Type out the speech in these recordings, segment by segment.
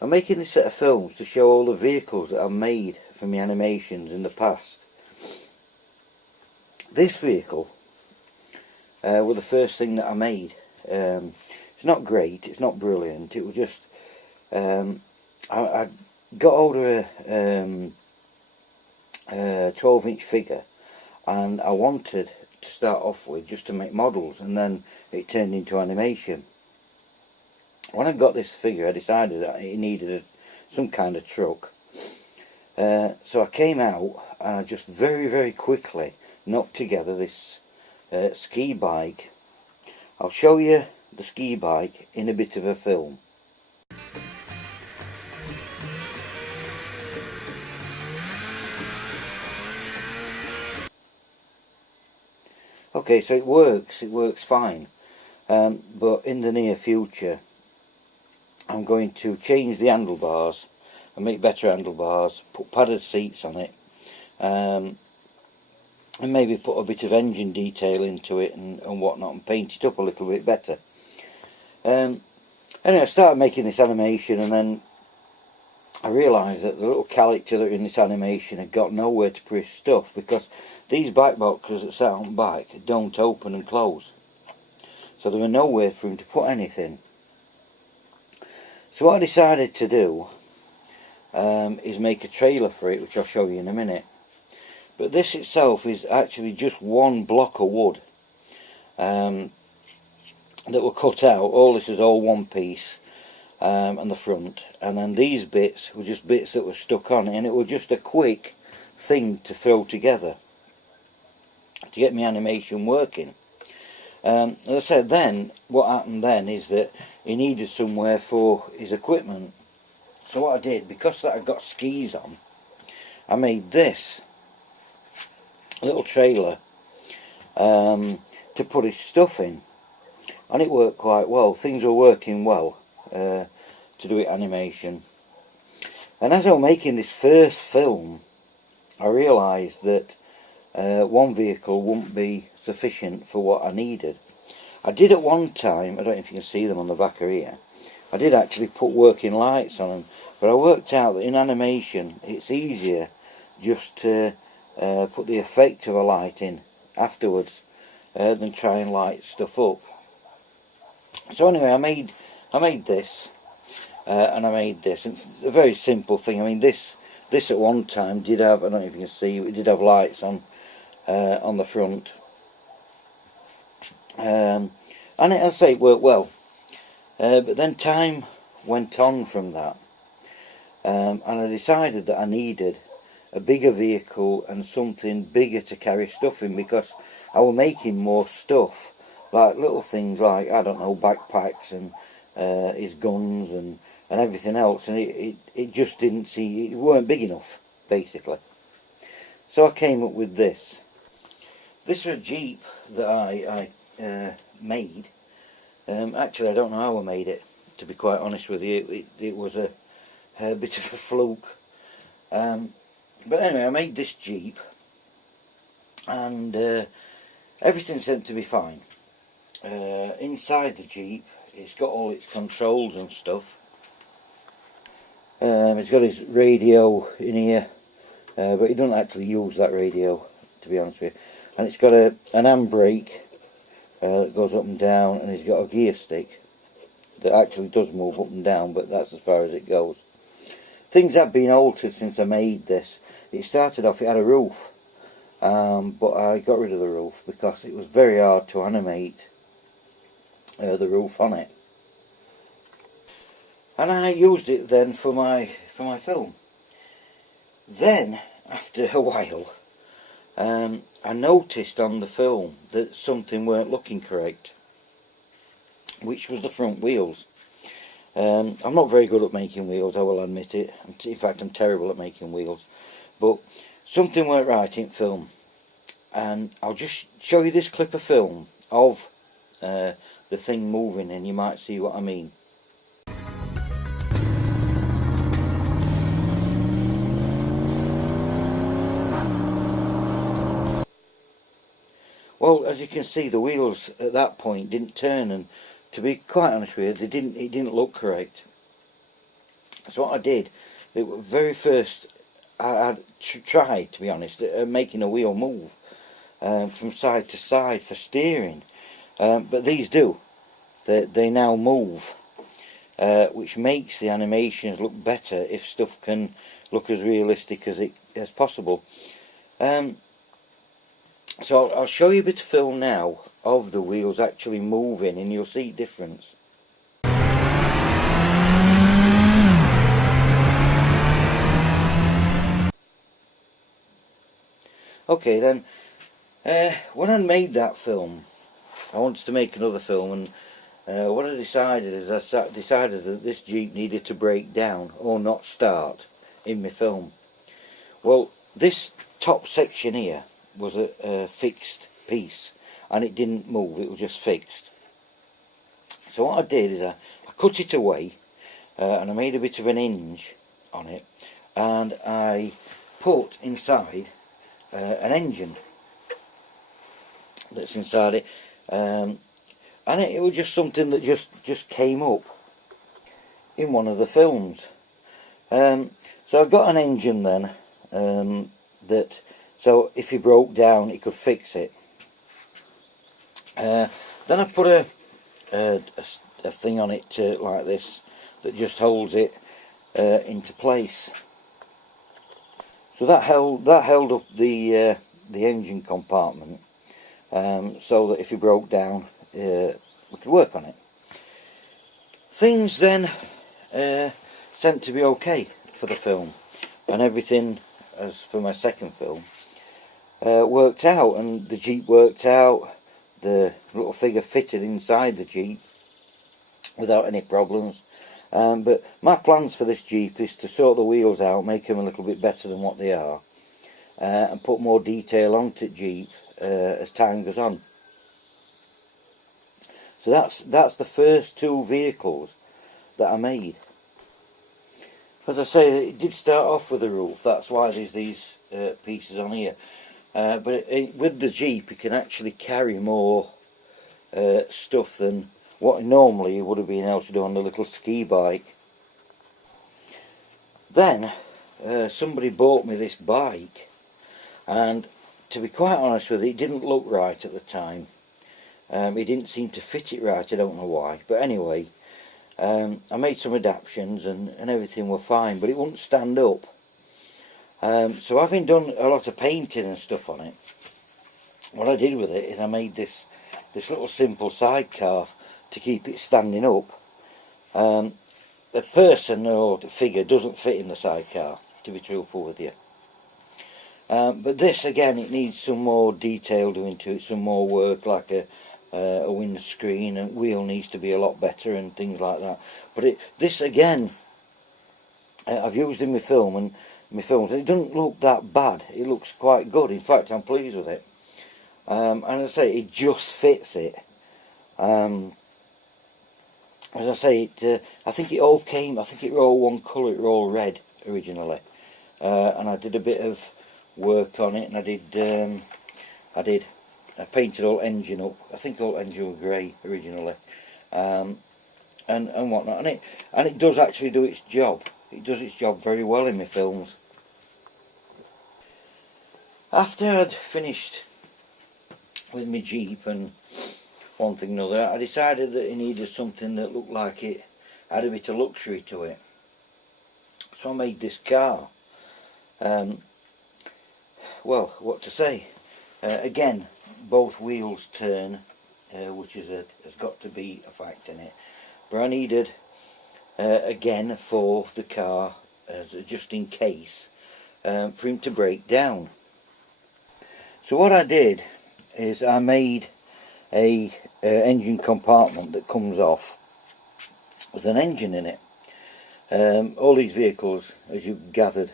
I'm making this set of films to show all the vehicles that I've made for my animations in the past. This vehicle was the first thing that I made. It's not great, it's not brilliant, it was just I got hold of a 12-inch figure, and I wanted to start off with just to make models, and then it turned into animation. When I got this figure, I decided that it needed some kind of truck. So I came out and I just very quickly knocked together this ski bike. I'll show you the ski bike in a bit of a film. Okay, so it works fine, but in the near future I'm going to change the handlebars and make better handlebars, put padded seats on it, and maybe put a bit of engine detail into it and whatnot, and paint it up a little bit better. Anyway, I started making this animation, and then I realised that the little character that in this animation had got nowhere to put his stuff, because these bike boxes that sat on the bike don't open and close, so there was nowhere for him to put anything. So what I decided to do is make a trailer for it, which I'll show you in a minute. But this itself is actually just one block of wood that were cut out. All this is all one piece on the front, and then these bits were just bits that were stuck on, and it was just a quick thing to throw together to get my animation working. As I said, then what happened then is that he needed somewhere for his equipment. So what I did, because that I got skis on, I made this little trailer to put his stuff in, and it worked quite well. Things were working well to do it animation. And as I was making this first film, I realised that one vehicle wouldn't be sufficient for what I needed. I did at one time, I don't know if you can see them on the back of here, I did actually put working lights on them, but I worked out that in animation it's easier just to put the effect of a light in afterwards than try and light stuff up. So anyway, I made this and I made this, and it's a very simple thing. I mean, this at one time did have, I don't know if you can see, it did have lights on the front, and I'd say it worked well, but then time went on from that, and I decided that I needed a bigger vehicle and something bigger to carry stuff in, because I was making more stuff, like little things like, I don't know, backpacks and his guns and everything else, and it just didn't see, it weren't big enough, basically. So I came up with this. This was a Jeep that I made. Actually, I don't know how I made it, to be quite honest with you. It was a bit of a fluke. But anyway, I made this Jeep, and everything seemed to be fine. Inside the Jeep, it's got all its controls and stuff. It's got his radio in here, but he doesn't actually use that radio, to be honest with you. And it's got an handbrake that goes up and down, and it's got a gear stick that actually does move up and down, but that's as far as it goes. Things have been altered since I made this. It started off, it had a roof, but I got rid of the roof because it was very hard to animate the roof on it. And I used it then for my film. Then, after a while, I noticed on the film that something weren't looking correct, which was the front wheels. I'm not very good at making wheels, I will admit it. In fact, I'm terrible at making wheels. But something weren't right in film. And I'll just show you this clip of film of the thing moving, and you might see what I mean. Well, as you can see, the wheels at that point didn't turn, and to be quite honest with you, it didn't look correct. So what I did, the very first, I tried, to be honest, making a wheel move from side to side for steering, but these do. They now move, which makes the animations look better if stuff can look as realistic as possible. So I'll show you a bit of film now of the wheels actually moving, and you'll see difference. Okay then, when I made that film, I wanted to make another film, and what I decided is decided that this Jeep needed to break down or not start in my film. Well, this top section here was a fixed piece, and it didn't move, it was just fixed. So what I did is I cut it away, and I made a bit of an hinge on it, and I put inside an engine that's inside it, and it was just something that just came up in one of the films. So I got an engine then, that so if he broke down it could fix it. Then I put a thing on it like this that just holds it into place. So that held up the engine compartment, so that if it broke down we could work on it. Things then seemed to be okay for the film, and everything, as for my second film, worked out, and the Jeep worked out. The little figure fitted inside the Jeep without any problems. But my plans for this Jeep is to sort the wheels out, make them a little bit better than what they are, and put more detail onto the Jeep as time goes on. So that's the first two vehicles that I made. As I say, it did start off with a roof, that's why there's these pieces on here. But with the Jeep, you can actually carry more stuff than what normally you would have been able to do on the little ski bike. Then somebody bought me this bike, and to be quite honest with you, it didn't look right at the time. It didn't seem to fit it right, I don't know why, but anyway, I made some adaptations and everything were fine, but it wouldn't stand up. So having done a lot of painting and stuff on it, what I did with it is I made this little simple sidecar to keep it standing up. The person or the figure doesn't fit in the sidecar, to be truthful with you. But this again, it needs some more detail doing to it, some more work, like a windscreen, and wheel needs to be a lot better and things like that. But this again, I've used in my film and my films, and it doesn't look that bad. It looks quite good. In fact, I'm pleased with it. And as I say, it just fits it. As I say, I think it all came. I think it were all one colour. It were all red originally, and I did a bit of work on it, and I painted all engine up. I think all engine were grey originally, and whatnot. And it does actually do its job. It does its job very well in my films. After I'd finished with my Jeep and one thing and another, I decided that it needed something that looked like it had a bit of luxury to it. So I made this car. Well, what to say? Again, both wheels turn, which has got to be a fact in it. But I needed, again, for the car, just in case, for him to break down. So what I did is I made a engine compartment that comes off with an engine in it. All these vehicles, as you've gathered,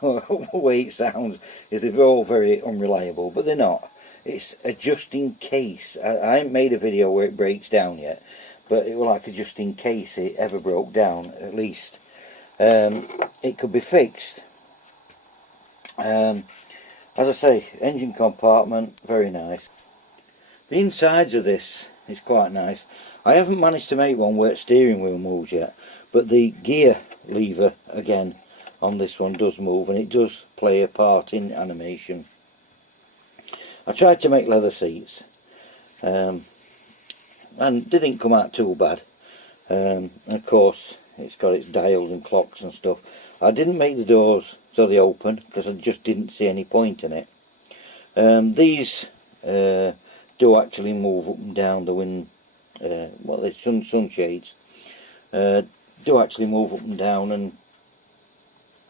the way it sounds is they're all very unreliable, but they're not. It's a just in case. I haven't made a video where it breaks down yet, but it was like a just in case it ever broke down, at least it could be fixed. As I say, engine compartment, very nice. The insides of this is quite nice. I haven't managed to make one where the steering wheel moves yet, but the gear lever again on this one does move, and it does play a part in animation. I tried to make leather seats, and didn't come out too bad. Of course it's got its dials and clocks and stuff. I didn't make the doors so they open because I just didn't see any point in it. These do actually move up and down the wind, well, the sunshades do actually move up and down, and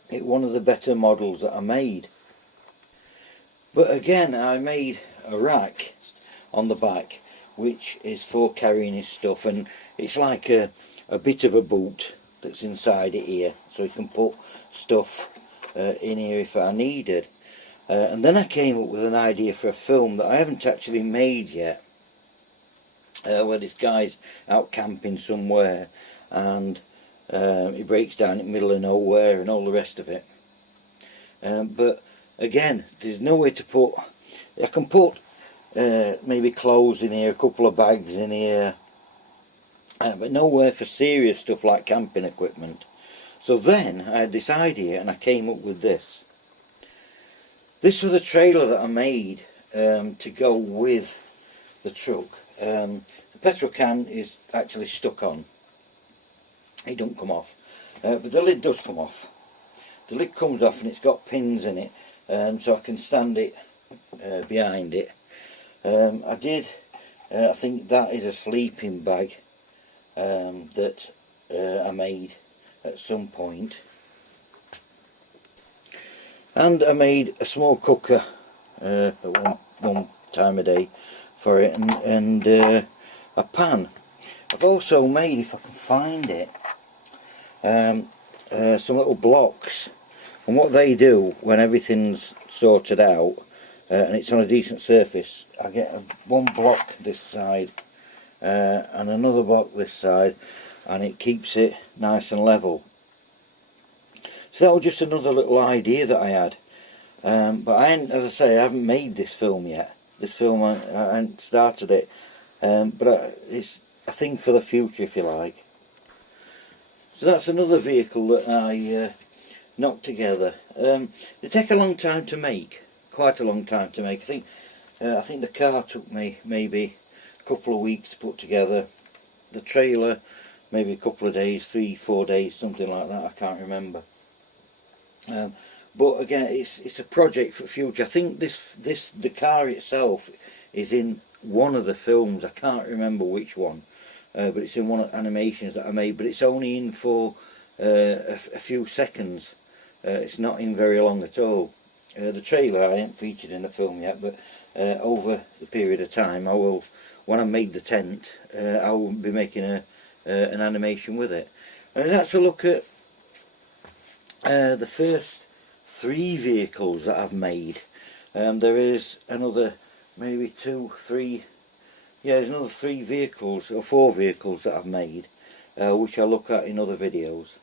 it's one of the better models that I made. But again, I made a rack on the back which is for carrying his stuff, and it's like a bit of a boot that's inside it here, so you can put stuff in here if I needed. And then I came up with an idea for a film that I haven't actually made yet, where this guy's out camping somewhere, and he breaks down in the middle of nowhere and all the rest of it. But again, there's nowhere to put. I can put maybe clothes in here, a couple of bags in here, but nowhere for serious stuff like camping equipment. So then I had this idea, and I came up with this. This was a trailer that I made to go with the truck. The petrol can is actually stuck on. It don't come off, but the lid does come off. The lid comes off and it's got pins in it, so I can stand it behind it. I think that is a sleeping bag that I made at some point. And I made a small cooker at one time a day for it, and a pan. I've also made, if I can find it, some little blocks, and what they do when everything's sorted out and it's on a decent surface, I get one block this side and another block this side, and it keeps it nice and level. So that was just another little idea that I had, but as I say, I haven't made this film yet. This film, I haven't started it, but it's a thing for the future, if you like. So that's another vehicle that I knocked together. They take a long time to make, quite a long time to make. I think the car took me maybe a couple of weeks to put together. The trailer maybe a couple of days, 3-4 days, something like that. I can't remember. But again, it's a project for the future. I think the car itself is in one of the films. I can't remember which one, but it's in one of the animations that I made. But it's only in for a few seconds. It's not in very long at all. The trailer I ain't featured in the film yet, but over the period of time, I will. When I made the tent, I will be making an animation with it. And that's a look at the first 3 vehicles that I've made. There is another maybe 2, 3, there's another 3 vehicles or 4 vehicles that I've made, which I'll look at in other videos.